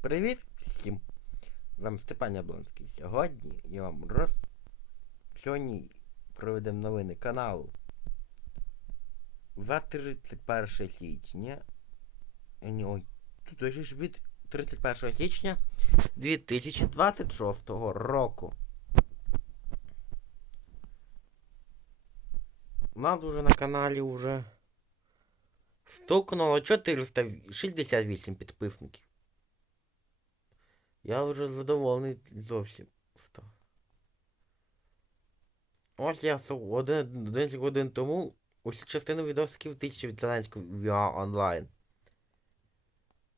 Привіт всім! З вами Степан Яблонський. Сьогодні я вам роз... Сьогодні проведемо новини каналу. За 31 січня. Е, ой, тут ж від 31 січня 2026 року. У нас уже на каналі уже стукнуло 468 підписників. Я вже задоволений зовсім став. Ось я один, 10 годин тому усю частину відосиків тисячі від Зеленського VR онлайн.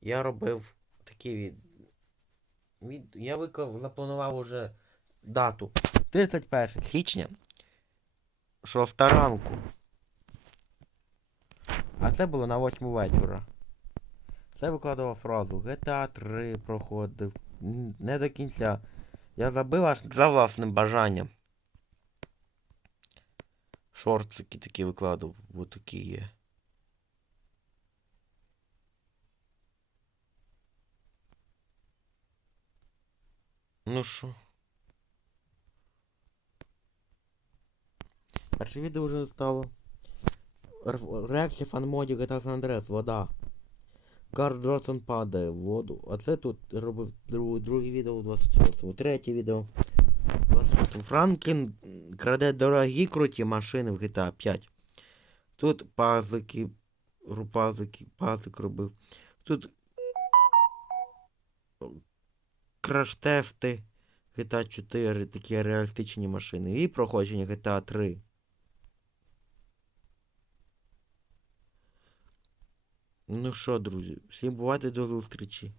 Я робив такі від... від... Я виклав, запланував уже дату 31 січня 6 ранку. А це було на 8 вечора. Це викладував фразу GTA 3 проходив. Не до кінця. Я забив аж за власним бажанням. Шортики такі викладав, бо такі є. Ну що? Перше відео вже стало. Реакція фан-моді GTA San Andreas, вода. Карл Джонсон падає в воду. А це тут робив друге, відео у 26-му. Третє відео. 26-му. Франклін краде дорогі круті машини в GTA 5. Тут пазики. Пазики, пазик робив. Тут краш-тести GTA 4, такі реалістичні машини. І проходження GTA 3. Ну що, друзі, всім бувайте до зустрічі.